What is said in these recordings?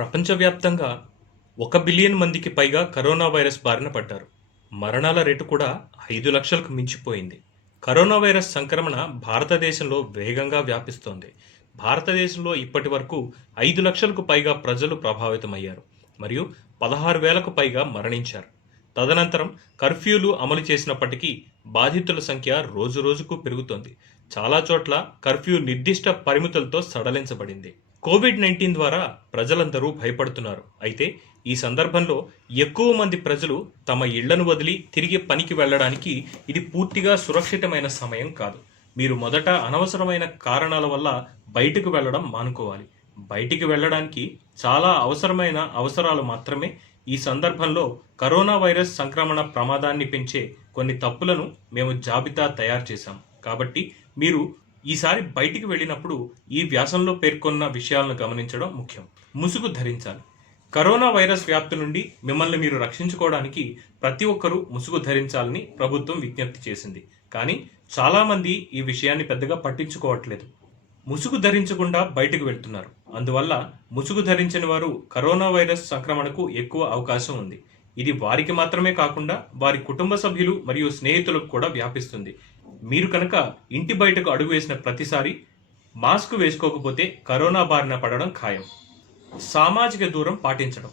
ప్రపంచవ్యాప్తంగా ఒక బిలియన్ మందికి పైగా కరోనా వైరస్ బారిన పడ్డారు. మరణాల రేటు కూడా ఐదు లక్షలకు మించిపోయింది. కరోనా వైరస్ సంక్రమణ భారతదేశంలో వేగంగా వ్యాపిస్తోంది. భారతదేశంలో ఇప్పటి వరకు ఐదు లక్షలకు పైగా ప్రజలు ప్రభావితమయ్యారు మరియు పదహారు వేలకు పైగా మరణించారు. తదనంతరం కర్ఫ్యూలు అమలు చేసినప్పటికీ బాధితుల సంఖ్య రోజురోజుకు పెరుగుతోంది. చాలా చోట్ల కర్ఫ్యూ నిర్దిష్ట పరిమితులతో సడలించబడింది. కోవిడ్ నైన్టీన్ ద్వారా ప్రజలందరూ భయపడుతున్నారు. అయితే ఈ సందర్భంలో ఎక్కువ మంది ప్రజలు తమ ఇళ్ళను వదిలి తిరిగి పనికి వెళ్ళడానికి ఇది పూర్తిగా సురక్షితమైన సమయం కాదు. మీరు మొదట అనవసరమైన కారణాల వల్ల బయటకు వెళ్ళడం మానుకోవాలి. బయటికి వెళ్ళడానికి చాలా అవసరమైన అవసరాలు మాత్రమే ఈ సందర్భంలో కరోనా వైరస్ సంక్రమణ ప్రమాదాన్ని పెంచే కొన్ని తప్పులను మేము జాబితా తయారు చేశాం. కాబట్టి మీరు ఈసారి బయటికి వెళ్ళినప్పుడు ఈ వ్యాసంలో పేర్కొన్న విషయాలను గమనించడం ముఖ్యం. ముసుగు ధరించాలి. కరోనా వైరస్ వ్యాప్తి నుండి మిమ్మల్ని మీరు రక్షించుకోవడానికి ప్రతి ఒక్కరూ ముసుగు ధరించాలని ప్రభుత్వం విజ్ఞప్తి చేసింది. కానీ చాలామంది ఈ విషయాన్ని పెద్దగా పట్టించుకోవట్లేదు. ముసుగు ధరించకుండా బయటకు వెళ్తున్నారు. అందువల్ల ముసుగు ధరించని వారు కరోనా వైరస్ సంక్రమణకు ఎక్కువ అవకాశం ఉంది. ఇది వారికి మాత్రమే కాకుండా వారి కుటుంబ సభ్యులు మరియు స్నేహితులకు కూడా వ్యాపిస్తుంది. మీరు కనుక ఇంటి బయటకు అడుగు వేసిన ప్రతిసారి మాస్క్ వేసుకోకపోతే కరోనా బారిన పడడం ఖాయం. సామాజిక దూరం పాటించడం.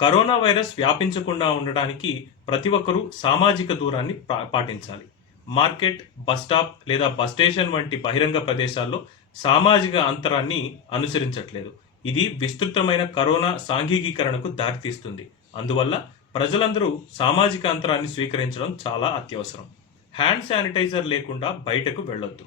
కరోనా వైరస్ వ్యాపించకుండా ఉండడానికి ప్రతి ఒక్కరూ సామాజిక దూరాన్ని పా- పాటించాలి. మార్కెట్ బస్ స్టాప్ లేదా బస్ స్టేషన్ వంటి బహిరంగ ప్రదేశాల్లో సామాజిక అంతరాన్ని అనుసరించట్లేదు. ఇది విస్తృతమైన కరోనా సాంఘికీకరణకు దారితీస్తుంది. అందువల్ల ప్రజలందరూ సామాజిక అంతరాన్ని స్వీకరించడం చాలా అత్యవసరం. హ్యాండ్ శానిటైజర్ లేకుండా బయటకు వెళ్ళొద్దు.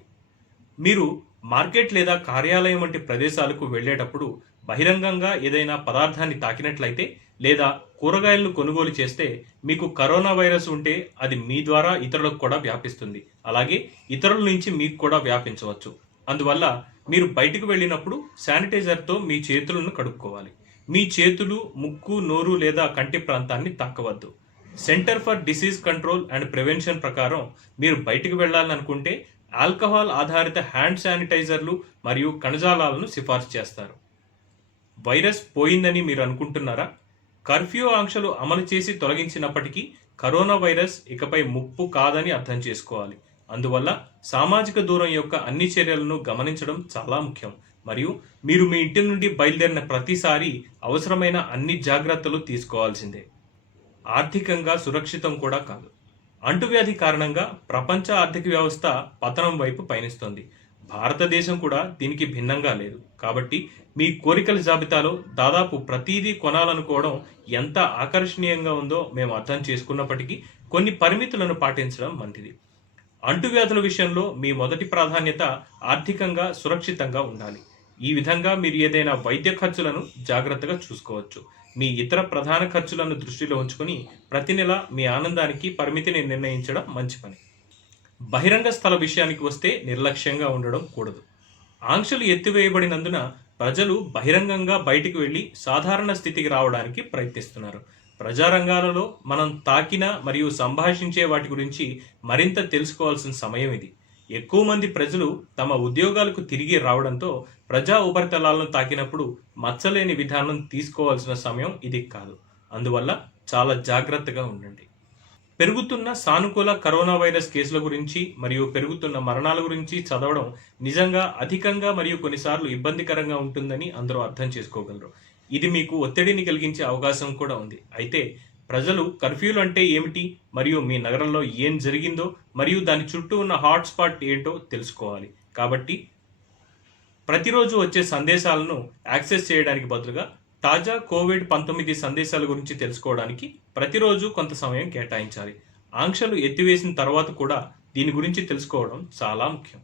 మీరు మార్కెట్ లేదా కార్యాలయం వంటి ప్రదేశాలకు వెళ్ళేటప్పుడు బహిరంగంగా ఏదైనా పదార్థాన్ని తాకినట్లయితే లేదా కూరగాయలను కొనుగోలు చేస్తే మీకు కరోనా వైరస్ ఉంటే అది మీ ద్వారా ఇతరులకు కూడా వ్యాపిస్తుంది. అలాగే ఇతరుల నుంచి మీకు కూడా వ్యాపించవచ్చు. అందువల్ల మీరు బయటకు వెళ్ళినప్పుడు శానిటైజర్తో మీ చేతులను కడుక్కోవాలి. మీ చేతులు ముక్కు నోరు లేదా కంటి ప్రాంతాన్ని తాకవద్దు. Centre for disease control and prevention ప్రకారం మీరు బయటికి వెళ్ళాలనుకుంటే ఆల్కహాల్ ఆధారిత హ్యాండ్ శానిటైజర్లు మరియు కణజాలాలను సిఫార్సు చేస్తారు. వైరస్ పోయిందని మీరు అనుకుంటున్నారా? కర్ఫ్యూ ఆంక్షలు అమలు చేసి తొలగించినప్పటికీ కరోనా వైరస్ ఇకపై ముప్పు కాదని అర్థం చేసుకోవాలి. అందువల్ల సామాజిక దూరం యొక్క అన్ని చర్యలను గమనించడం చాలా ముఖ్యం. మరియు మీరు మీ ఇంటి నుండి బయలుదేరిన ప్రతిసారి అవసరమైన అన్ని జాగ్రత్తలు తీసుకోవాల్సిందే. ఆర్థికంగా సురక్షితం కూడా కాదు. అంటువ్యాధి కారణంగా ప్రపంచ ఆర్థిక వ్యవస్థ పతనం వైపు పయనిస్తోంది. భారతదేశం కూడా దీనికి భిన్నంగా లేదు. కాబట్టి మీ కోరికల జాబితాలో దాదాపు ప్రతిదీ కొనాలనుకోవడం ఎంత ఆకర్షణీయంగా ఉందో మేము అర్థం చేసుకున్నప్పటికీ కొన్ని పరిమితులను పాటించడం మంచిది. అంటువ్యాధుల విషయంలో మీ మొదటి ప్రాధాన్యత ఆర్థికంగా సురక్షితంగా ఉండాలి. ఈ విధంగా మీరు ఏదైనా వైద్య ఖర్చులను జాగ్రత్తగా చూసుకోవచ్చు. మీ ఇతర ప్రధాన ఖర్చులను దృష్టిలో ఉంచుకొని ప్రతి నెల మీ ఆనందానికి పరిమితిని నిర్ణయించడం మంచి పని. బహిరంగ స్థల విషయానికి వస్తే నిర్లక్ష్యంగా ఉండడం కూడదు. ఆంక్షలు ఎత్తివేయబడినందున ప్రజలు బహిరంగంగా బయటికి వెళ్ళి సాధారణ స్థితికి రావడానికి ప్రయత్నిస్తున్నారు. ప్రజారంగాలలో మనం తాకిన మరియు సంభాషించే వాటి గురించి మరింత తెలుసుకోవాల్సిన సమయం ఇది. ఎక్కువ మంది ప్రజలు తమ ఉద్యోగాలకు తిరిగి రావడంతో ప్రజా ఉపరితలాలను తాకినప్పుడు మచ్చలేని విధానం తీసుకోవాల్సిన సమయం ఇది కాదు. అందువల్ల చాలా జాగ్రత్తగా ఉండండి. పెరుగుతున్న సానుకూల కరోనా వైరస్ కేసుల గురించి మరియు పెరుగుతున్న మరణాల గురించి చదవడం నిజంగా అధికంగా మరియు కొన్నిసార్లు ఇబ్బందికరంగా ఉంటుందని అందరూ అర్థం చేసుకోగలరు. ఇది మీకు ఒత్తిడిని కలిగించే అవకాశం కూడా ఉంది. అయితే ప్రజలు కర్ఫ్యూలు అంటే ఏమిటి? మరియు మీ నగరంలో ఏం జరిగిందో మరియు దాని చుట్టూ ఉన్న హాట్స్పాట్ ఏంటో తెలుసుకోవాలి. కాబట్టి ప్రతిరోజు వచ్చే సందేశాలను యాక్సెస్ చేయడానికి బదులుగా తాజా కోవిడ్ పంతొమ్మిది సందేశాల గురించి తెలుసుకోవడానికి ప్రతిరోజు కొంత సమయం కేటాయించాలి. ఆంక్షలు ఎత్తివేసిన తర్వాత కూడా దీని గురించి తెలుసుకోవడం చాలా ముఖ్యం.